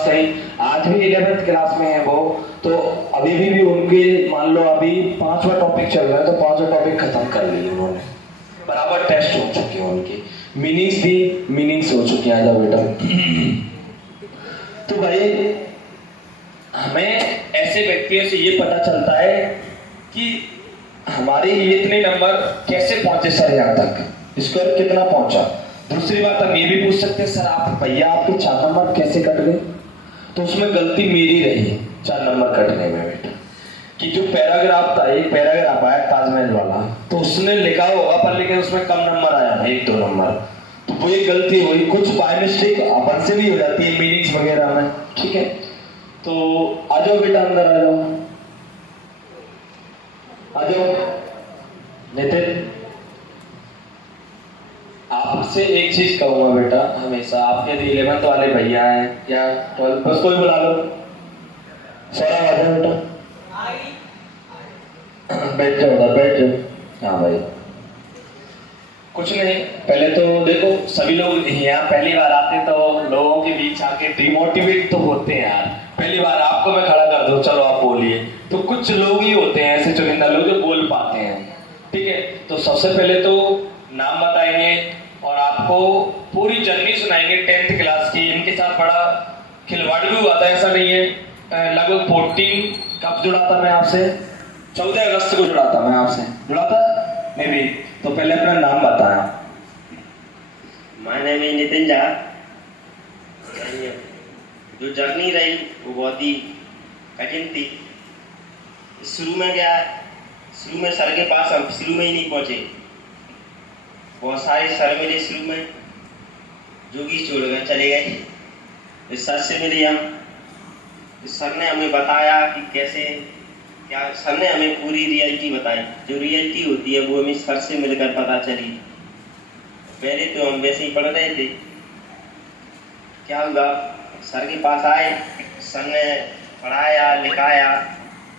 कहीं आज भी 11th क्लास में है वो, तो अभी भी उनके मान लो अभी 5वां टॉपिक चल रहा है, तो 5वां टॉपिक खत्म कर लिए उन्होंने। बराबर टेस्ट हो चुके हैं उनकी, मीनिंग्स हो चुकी हैं। आजा बेटा। तो भाई हमें ऐसे व्यक्तियों से ये पता चलता है कि हमारे ये इतने नंबर कैसे पहुंचे सर यहाँ तक, स्कोर कितना पहुंचा। दूसरी बात हम ये भी पूछ सकते हैं, सर आप भैया आपके 4 नंबर कैसे कट गए, तो उसमें गलती मेरी रही 4 नंबर कटने में बेटा। कि जो पैराग्राफ था, एक पैराग्राफ आया ताजमहल वाला, तो उसने लिखा होगा पर लेकिन उसमें कम नंबर आया, 1-2 नंबर, तो वो एक गलती हुई। कुछ बाय मिस्टेक अपन से भी हो जाती है मीनिंग्स वगैरह में, ठीक है। तो आ जाओ बेटा, अंदर आ जाओ, आ जाओ। नितिन, आपसे एक चीज कहूंगा बेटा, हमेशा आपके यदि 11th वाले भैया हैं या 12th, बस कोई बुला लो। सौरभ आ जाओ बेटा, बैठ जाओ बेटा, बैठ जाओ। हाँ भाई, कुछ नहीं, पहले तो देखो सभी लोग यहाँ पहली बार आते तो लोगों के बीच आके डिमोटिवेट तो होते हैं यार। पहली बार आपको मैं खड़ा कर दूं, चलो आप बोलिए, तो कुछ लोग ही होते हैं ऐसे चुनिंदा लोग जो बोल पाते हैं, ठीक है। तो सबसे पहले तो नाम बताएंगे और आपको पूरी जर्नी सुनाएंगे 10th क्लास की। इनके साथ बड़ा खिलवाड़ भी हुआ था, ऐसा नहीं है। लगभग 14 कब जुड़ा था मैं आपसे, 14 अगस्त को जुड़ा था मैं आपसे, जुड़ा था मैं भी। तो पहले अपना नाम बताया। My name is Nitin Jha. जो जर्नी रही वो बहुत ही कठिन थी। शुरू में क्या, शुरू में सर के पास हम शुरू में ही नहीं पहुंचे। बहुत सारे सर मिले शुरू में, जो कि छोड़कर चले गए। इस सर से मिले हम, इस सर ने हमें बताया कि कैसे क्या, सर ने हमें पूरी रियलिटी बताई। जो रियलिटी होती है वो हमें सर से मिलकर पता चली। पहले तो हम वैसे ही पढ़ रहे थे, क्या हुआ, सर के पास आए, सर ने पढ़ाया लिखाया,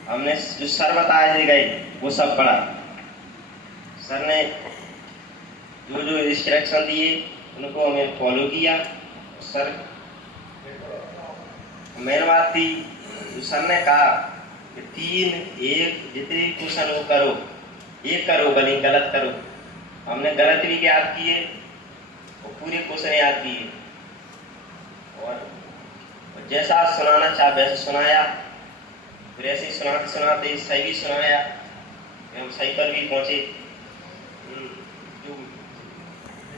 हमने जो सर बताए गए वो सब पढ़ा। सर ने जो जो इंस्ट्रक्शन दिए उनको हमें फॉलो किया। सर मेन बात थी, जो सर ने कहा कि 3-1 जितने क्वेश्चन वो करो, एक करो भले गलत करो। हमने गलत भी याद किए और पूरे क्वेश्चन याद किए, और जैसा सुनाना चाहा वैसे सुनाया। फिर ऐसे सुनाते सुनाते सही भी सुनाया, हम सही पर भी पहुंचे।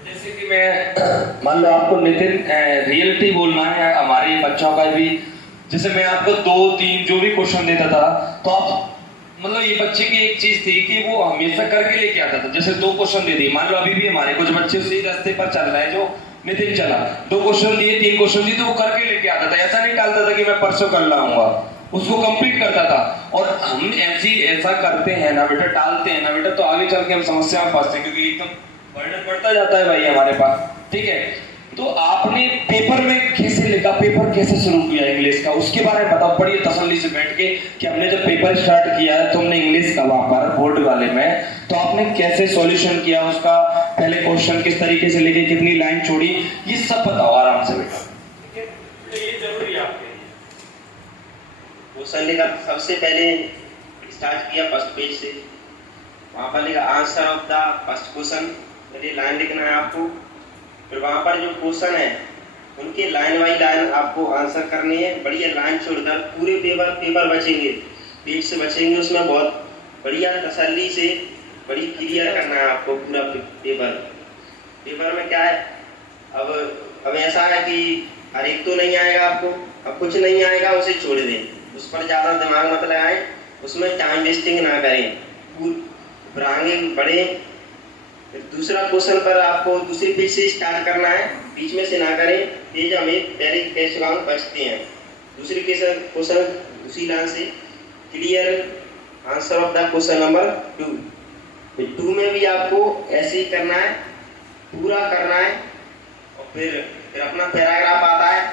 जैसे कि मैं मान लो आपको नितिन रियलिटी बोलना है हमारे बच्चों का भी, जैसे मैं आपको 2-3 जो भी क्वेश्चन देता था, तो आप मतलब ये बच्चे की एक चीज थी कि वो हमेशा करके लेके आता था। जैसे 2 क्वेश्चन दे दिए, मान लो अभी भी हमारे कुछ बच्चे उसी रास्ते पर चल रहे हैं जो नितिन चला, 2 क्वेश्चन दिए 3 क्वेश्चन दिए तो वो करके लेके आता था। ऐसा नहीं टालता था कि मैं परसों कर लाऊंगा, उसको कंप्लीट करता था। और हम ऐसा करते हैं ना बेटा, टालते हैं ना बेटा, तो आगे चल के हम समस्या में फंसते हैं, क्योंकि एकदम बर्डन बढ़ता जाता है भाई हमारे पास, ठीक है। तो आपने पेपर में कैसे लिखा, पेपर कैसे शुरू किया इंग्लिश का, उसके बारे में बताओ, पढ़िए तसल्ली से बैठ के कि हमने जब पेपर स्टार्ट किया है तुमने इंग्लिश का वहां पर बोर्ड वाले में, तो आपने कैसे सॉल्यूशन किया उसका, पहले क्वेश्चन किस तरीके से लिखे, कितनी लाइन छोड़ी, ये सब बताओ आराम से बेटा, ठीक है। ये जरूरी है आपके लिए। क्वेश्चन लिखा, सबसे पहले स्टार्ट किया फर्स्ट पेज से। वहाँ पर लिखा answer of the first question, मेरी लाइन लिखना है आपको। फिर वहाँ पर जो क्वेश्चन है उनके लाइन बाई लाइन आपको आंसर करने हैं। बढ़िया लाइन छोड़कर पूरे पेपर बचेंगे, पेज से बचेंगे, उसमें बहुत बढ़िया तसल्ली से बड़ी क्लियर करना है आपको पूरा पेपर। पेपर में क्या है, अब ऐसा है कि हर एक तो नहीं आएगा आपको, अब कुछ नहीं आएगा उसे छोड़ दें, उस पर ज़्यादा दिमाग मत लगाएं, उसमें टाइम वेस्टिंग ना करें, आगे बढ़ें। दूसरा क्वेश्चन पर आपको दूसरे पेज से स्टार्ट करना है, बीच में से ना करें, पेज हमें पहले कैश राउंड बचते हैं। दूसरे क्वेश्चन उसी लाइन से clear answer of the question number 2। 2 में भी आपको ऐसे ही करना है, पूरा करना है। और फिर अपना पैराग्राफ आता है।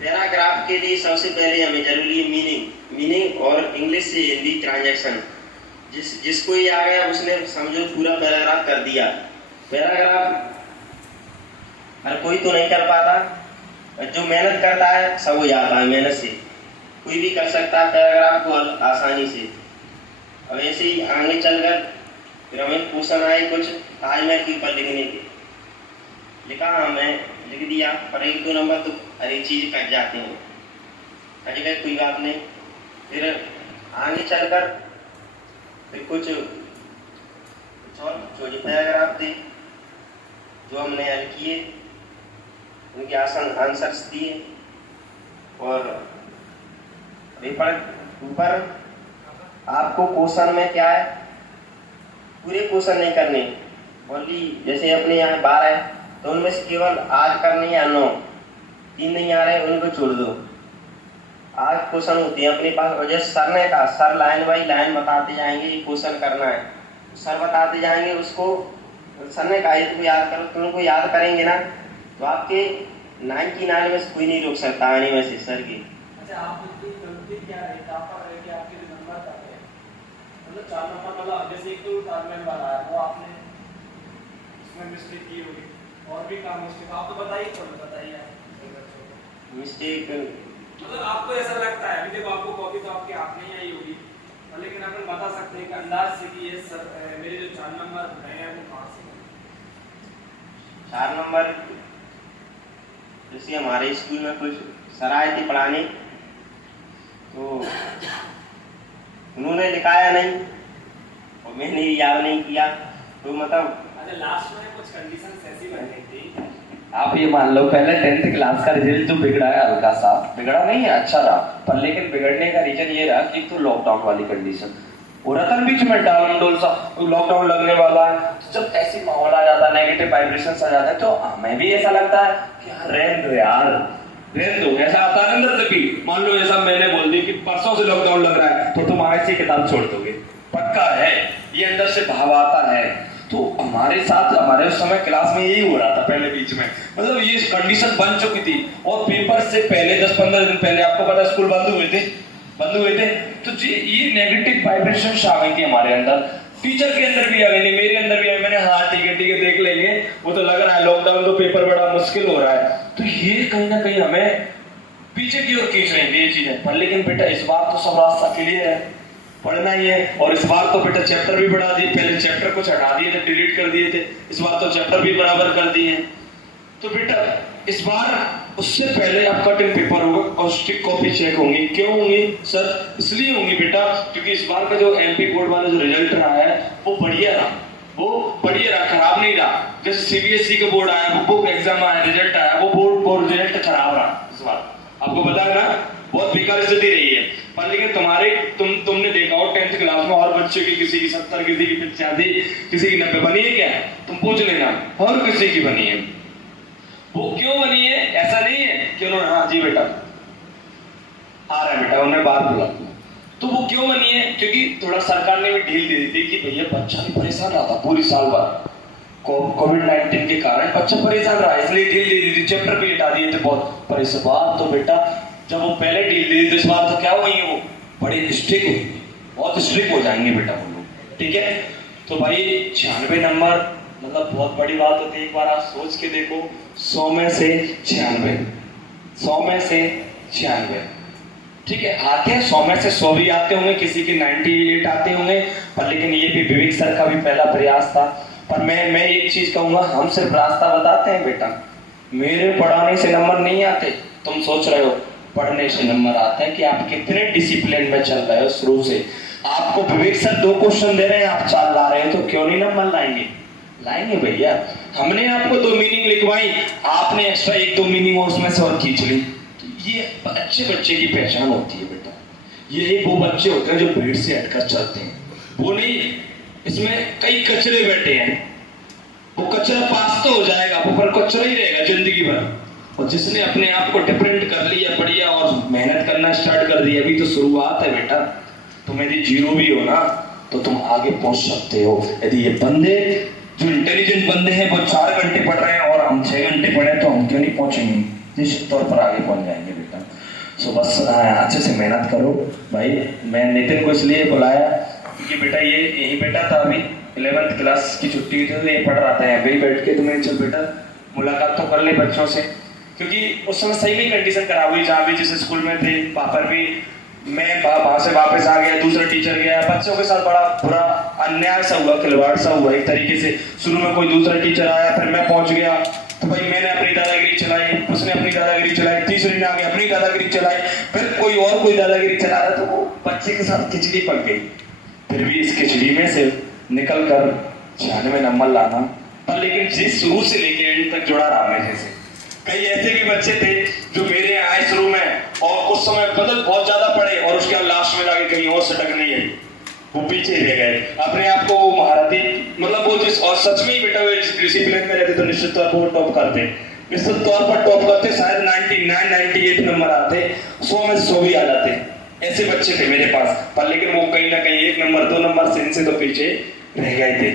पैराग्राफ के लिए सबसे पहले हमें जरूरी है मीनिंग और इंग्लिश से हिंदी ट्रांजैक्शन। जिसको ये आ गया उसने समझो पूरा पैराग्राफ कर दिया। पैराग्राफ हर कोई तो नहीं कर पाता, जो मेहनत करता है सब हो जाता है, मेहनत से कोई भी कर सकता है पैराग्राफ को आसानी से। अब ऐसे ही आगे चलकर फिर हमें क्वेश्चन आए कुछ ताजमहल के ऊपर लिखने के, लिखा हमें लिख दिया, पर 1-2 नंबर तो हर एक चीज कट जाते हैं, कट गए कोई बात नहीं। फिर आगे चलकर फिर कुछ और जो पैराग्राफ थे जो हमने हल किए उनके आसान आंसर्स दिए, और पेपर ऊपर आपको क्वेश्चन में क्या है, पूरे क्वेश्चन नहीं करने, ओनली जैसे अपने यहाँ 12 है तो उनमें से केवल आज करनी है 9, 3 नहीं आ रहे उनको छोड़ दो। आज क्वेश्चन होते हैं अपने पास, और जैसे सर ने कहा, सर लाइन बाई लाइन बताते जाएंगे ये क्वेश्चन करना है, सर बताते जाएंगे उसको, सर ने कहा तुम याद करो, तुम उनको याद करेंगे ना तो आपके 99 में से कोई नहीं रोक सकता आने में से सर की। अच्छा, आपकी गलती क्या है कहाँ पर है कि आपके जो नंबर का है, मतलब 4 नंबर वाला जैसे एक तो ताजमहल वाला है वो आपने इसमें मिस्टेक की होगी, और भी काम मिस्टेक आप तो बताइए, तो बताइए आप मिस्टेक मतलब आपको ऐसा लगता है कि देखो आपको कॉपी तो आपके हाथ नहीं आई होगी, लेकिन अपन बता सकते हैं कि अंदाज से कि ये सर मेरे जो 4 नंबर रहे हैं वो कहाँ से 4 नंबर, जैसे हमारे स्कूल में कुछ सर आए थे पढ़ाने तो उन्होंने लिखाया नहीं और मैंने याद नहीं किया, तो मतलब अच्छा लास्ट में कुछ कंडीशंस ऐसी बन गई थी। आप ये मान लो पहले 10th क्लास का रिजल्ट जो बिगड़ा है, हल्का सा बिगड़ा नहीं है, अच्छा रहा, पर लेकिन बिगड़ने का रीजन ये रहा कि तो लॉकडाउन वाली कंडीशन हो रहा था बीच में, डाउन सा लॉकडाउन लगने वाला है, जब ऐसी माहौल आ जाता है, नेगेटिव वाइब्रेशन आ जाता है, तो हमें भी ऐसा लगता है कि यार रहने दो यार, रहने दो, ऐसा आता है अंदर से भी। मान लो ऐसा मैंने बोल दी कि परसों से लॉकडाउन लग रहा है तो तुम ऐसी किताब छोड़ दोगे, पक्का है, ये अंदर से भाव आता है। तो हमारे साथ हमारे उस समय क्लास में यही हो रहा था पहले बीच में, मतलब ये कंडीशन बन चुकी थी, और पेपर से पहले 10-15 दिन पहले आपको पता स्कूल बंद हुए थे, तो ये नेगेटिव वाइब्रेशन आ गई थी हमारे अंदर, टीचर के अंदर भी आ गई, मेरे अंदर भी आ गई। मैंने हाँ ठीक है देख लेंगे, वो तो लग रहा है लॉकडाउन तो पेपर बड़ा मुश्किल हो रहा है, तो ये कहीं ना कहीं हमें पीछे की ओर खींच रही थी ये चीजें। पर लेकिन बेटा इस बार तो सब रास्ता क्लियर है, पढ़ना ही है, और इस बार तो बेटा चैप्टर भी बढ़ा दिए, पहले चैप्टर कुछ हटा दिए थे, डिलीट कर दिए थे, इस बार तो चैप्टर भी बराबर कर दिए हैं। तो बेटा इस बार उससे पहले आपका कटिंग पेपर होगा और स्टिक कॉपी चेक होंगी। क्यों होंगी सर? इसलिए होंगी बेटा क्योंकि इस बार का जो एमपी बोर्ड वाला जो रिजल्ट रहा है वो बढ़िया रहा, खराब नहीं रहा। जैसे सीबीएसई का बोर्ड आया, वो बुक एग्जाम आया, रिजल्ट आया, वो बोर्ड रिजल्ट खराब रहा इस बार, आपको पता है ना, बहुत बेकार स्थिति रही है। पर लेकिन तुमने देखा हो 10th क्लास में और बच्चे की किसी की 70, किसी की 85, किसी की 90 बनी है क्या? तुम पूछ लेना, और किसी की बनी है। वो क्यों बनी है? ऐसा नहीं है कि उन्होंने हाँ जी बेटा आ रहा है बेटा, उन्हें बाहर बुला, तो वो क्यों बनी है? क्योंकि थोड़ा सरकार ने भी ढील दे दी थी कि भैया बच्चा भी परेशान रहा था पूरी साल भर, कोविड-19 के कारण बच्चा परेशान रहा, इसलिए ढील दे दी थी, चैप्टर भी हटा दिए थे बहुत। पर इस बार तो बेटा जब वो पहले ढील दे दी तो इस बार तो क्या हुई, वो बड़े स्ट्रिक्ट हुई, बहुत स्ट्रिक्ट हो जाएंगे बेटा वो लोग, ठीक है। तो भाई 96 नंबर मतलब बहुत बड़ी बात होती है। एक बार आप सोच के देखो, 100 में से 96, 100 में से 96, ठीक है, आते हैं 100 में से 100 भी आते होंगे, किसी के 98 आते होंगे, पर लेकिन ये भी विवेक सर का भी पहला प्रयास था। पर मैं एक चीज कहूंगा, हम सिर्फ रास्ता बताते हैं बेटा, मेरे पढ़ाने से नंबर नहीं आते। तुम सोच रहे हो पढ़ने से नंबर आते हैं कि आप कितने डिसिप्लिन में चल रहे हो शुरू से। आपको विवेक सर 2 क्वेश्चन दे रहे हैं, आप 4 ला रहे हो, तो क्यों नहीं नंबर लाएंगे भैया। हमने आपको 2 मीनिंग लिखवाई, आपने एक्स्ट्रा 1-2 मीनिंग उसमें से और खींच ली। तो ये अच्छे बच्चे की पहचान होती है बेटा। ये वो बच्चे होते हैं जो भीड़ से हटकर चलते हैं, वो नहीं इसमें कई कचरे बैठे हैं, वो कचरा पास तो हो जाएगा, वो पर कचरा ही रहेगा जिंदगी भर। और जिसने अपने आप को डिफरेंट कर लिया बढ़िया और मेहनत करना स्टार्ट कर दिया, अभी तो शुरुआत है बेटा। तुम यदि 0 भी हो ना तो तुम आगे पहुंच सकते हो। यदि ये बंदे जो इंटेलिजेंट बंदे हैं वो 4 घंटे पढ़ रहे हैं और हम 6 घंटे पढ़े, तो हम क्यों नहीं पहुंचेंगे, निश्चित तौर पर आगे पहुंच जाएंगे बेटा। सो बस अच्छे से मेहनत करो भाई। मैं नितिन को इसलिए बुलाया क्योंकि बेटा ये यही बेटा था, अभी 11th क्लास की छुट्टी थी तो ये पढ़ रहा था यहाँ पे बैठ के, तो मैंने चल बेटा मुलाकात तो कर ले बच्चों से, क्योंकि उस समय सही में कंडीशन खराब हुई, जहाँ भी जिस स्कूल में थे वहाँ पर भी मैं वहाँ से वापस आ गया, दूसरा टीचर गया, बच्चों के साथ बड़ा बुरा अन्याय सा हुआ, खिलवाड़ सा हुआ एक तरीके से। शुरू में कोई दूसरा टीचर आया, फिर मैं पहुंच गया, तो भाई मैंने अपनी दादागिरी चलाई, उसने अपनी दादागिरी चलाई, तीसरी ने आगे अपनी दादागिरी चलाई, फिर कोई दादागिरी चला रहा, तो वो बच्चे के साथ खिचड़ी पक गई। फिर भी इस खिचड़ी में से निकल कर 96 नंबर लाना, पर लेकिन जिस शुरू से लेके एंड तक जुड़ा रहा मेरे से। कई ऐसे भी बच्चे थे जो मेरे आए शुरू में और उस समय बदल बहुत ज्यादा पड़े और उसके बाद लास्ट में जाके कहीं और सटक नहीं है, वो पीछे रह गए, अपने आप को वो महारथी मतलब वो जिस, और सच में ही बेटा वो डिसिप्लिन में रहते तो निश्चित तौर पर वो टॉप करते, निश्चित तौर पर टॉप करते, शायद 99-98 नंबर आते, 100 में 100 भी आ जाते। ऐसे बच्चे थे मेरे पास, पर लेकिन वो कहीं ना कहीं 1 नंबर 2 नंबर से इनसे तो पीछे रह गए थे।